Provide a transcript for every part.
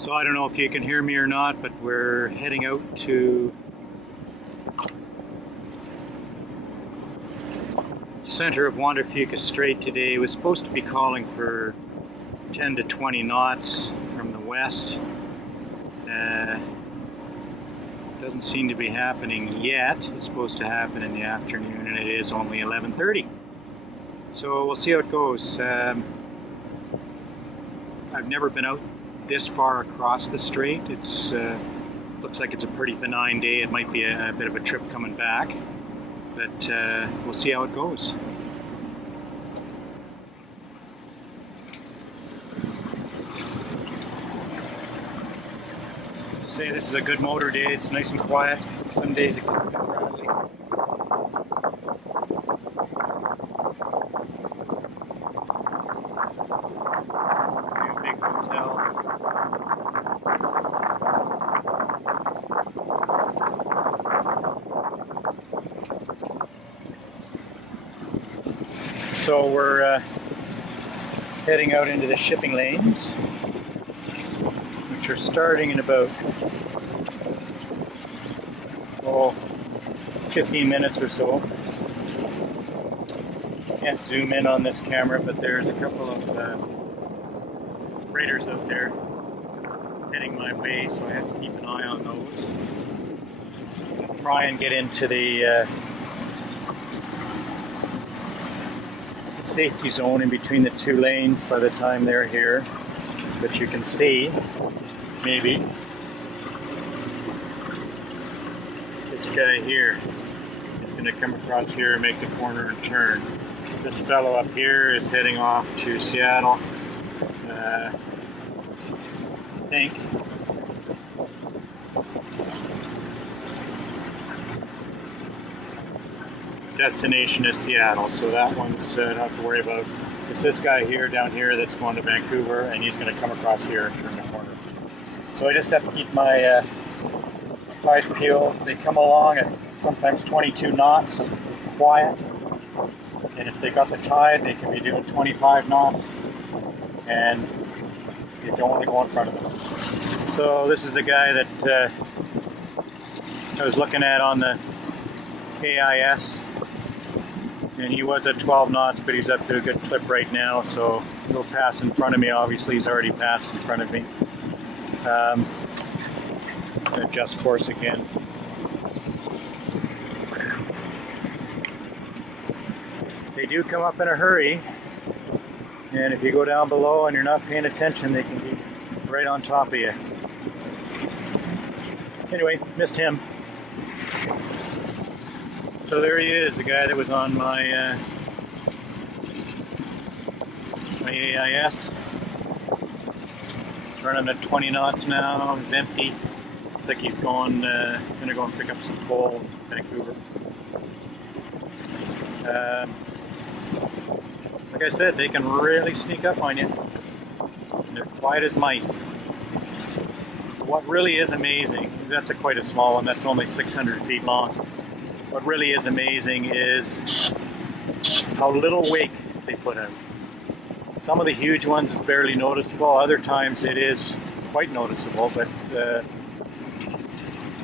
So I don't know if you can hear me or not, but we're heading out to center of Juan de Fuca Strait today. It was supposed to be calling for 10 to 20 knots from the west. Doesn't seem to be happening yet. It's supposed to happen in the afternoon, and it is only 11:30. So we'll see how it goes. I've never been out this far across the strait. It's looks like it's a pretty benign day. It might be a bit of a trip coming back, but we'll see how it goes. Say this is a good motor day. It's nice and quiet. Some days it gets a bit rattly. New big hotel. So we're heading out into the shipping lanes, which are starting in about 15 minutes or so. Can't zoom in on this camera, but there's a couple of freighters out there heading my way, so I have to keep an eye on those. I'll try and get into the safety zone in between the two lanes by the time they're here. But you can see, maybe, this guy here is going to come across here and make the corner and turn. This fellow up here is heading off to Seattle, I think. Destination is Seattle, so that one's don't have to worry about. It's this guy here, down here, that's going to Vancouver, and he's going to come across here and turn the corner. So I just have to keep my eyes peeled. They come along at sometimes 22 knots, quiet. And if they got the tide, they can be doing 25 knots, and you don't want to go in front of them. So this is the guy that I was looking at on the AIS, and he was at 12 knots, but he's up to a good clip right now, so he'll pass in front of me. Obviously, he's already passed in front of me. Adjust course again. They do come up in a hurry, and if you go down below and you're not paying attention, they can be right on top of you. Anyway, missed him. So there he is, the guy that was on my my AIS. He's running at 20 knots now. He's empty. Looks like he's going gonna go and pick up some coal in Vancouver. Like I said, they can really sneak up on you. And they're quiet as mice. What really is amazing, that's quite a small one, that's only 600 feet long. What really is amazing is how little wake they put out. Some of the huge ones is barely noticeable, other times it is quite noticeable, but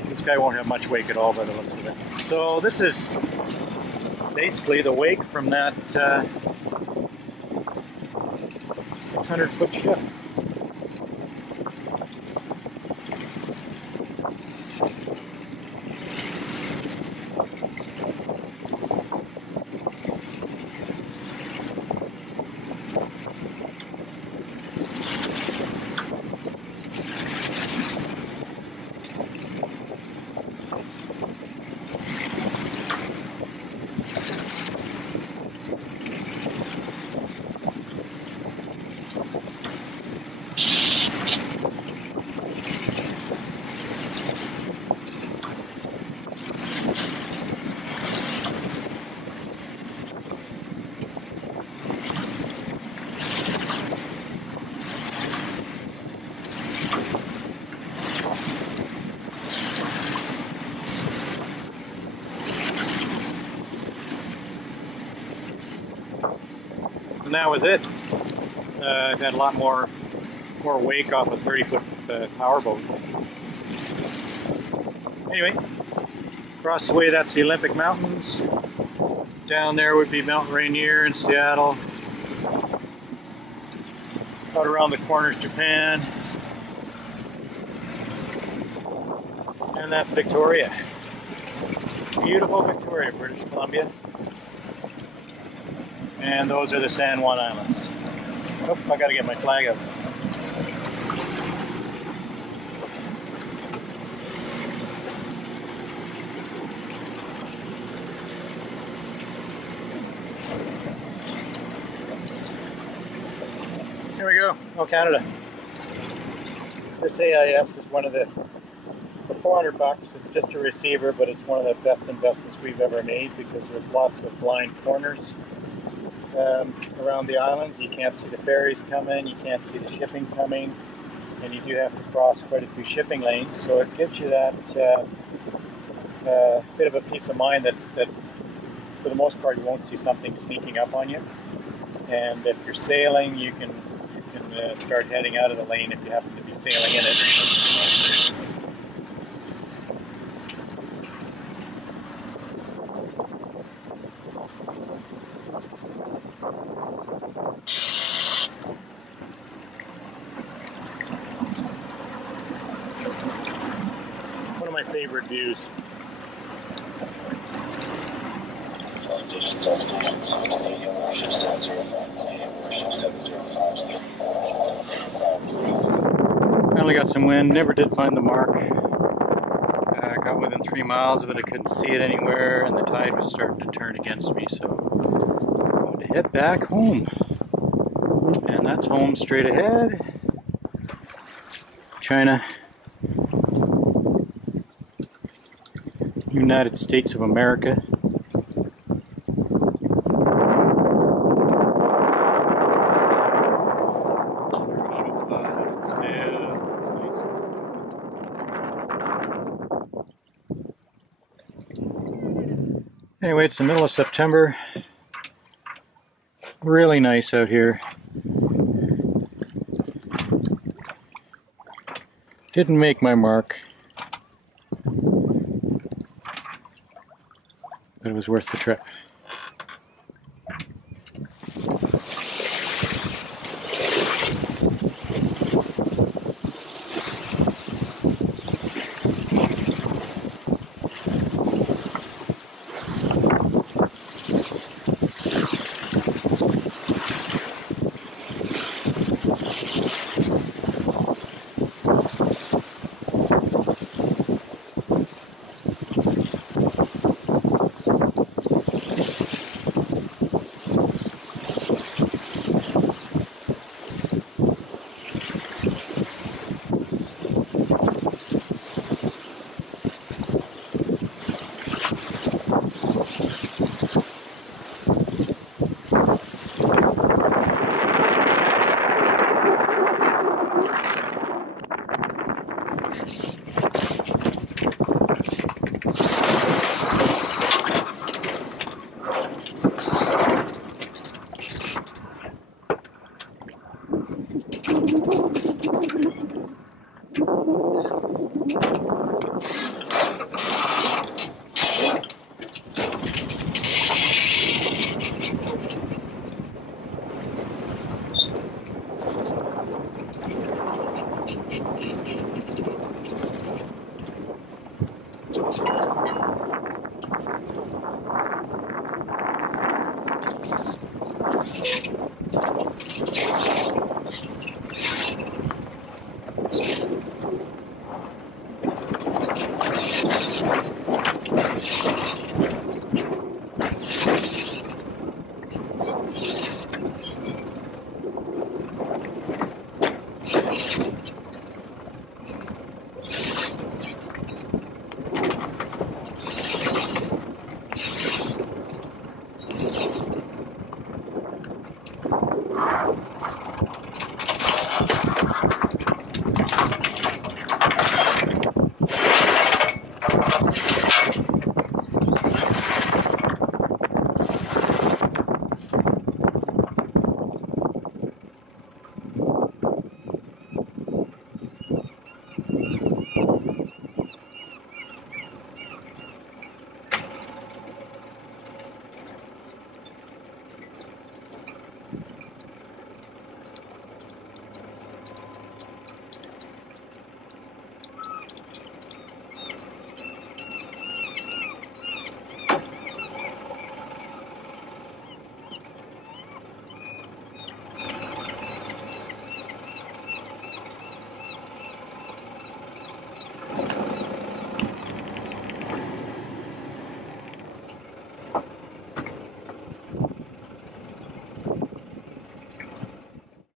this guy won't have much wake at all by the looks of it. So this is basically the wake from that 600-foot ship. And that was it. I've had a lot more wake off a 30-foot powerboat. Anyway, across the way that's the Olympic Mountains. Down there would be Mount Rainier in Seattle. Out around the corner is Japan. And that's Victoria. Beautiful Victoria, British Columbia. And those are the San Juan Islands. Oh, I gotta get my flag out. Here we go. Oh, Canada. This AIS is one of the for 400 bucks. It's just a receiver, but it's one of the best investments we've ever made because there's lots of blind corners around the islands. You can't see the ferries coming, you can't see the shipping coming, and you do have to cross quite a few shipping lanes. So it gives you that bit of a peace of mind that for the most part you won't see something sneaking up on you. And if you're sailing, you can start heading out of the lane if you happen to be sailing in it. One of my favorite views. Finally got some wind, never did find the mark. Got within 3 miles of it, I couldn't see it anywhere, and the tide was starting to turn against me, so I'm going to head back home. And that's home straight ahead. China. United States of America. Anyway, it's the middle of September. Really nice out here. Didn't make my mark, but it was worth the trip.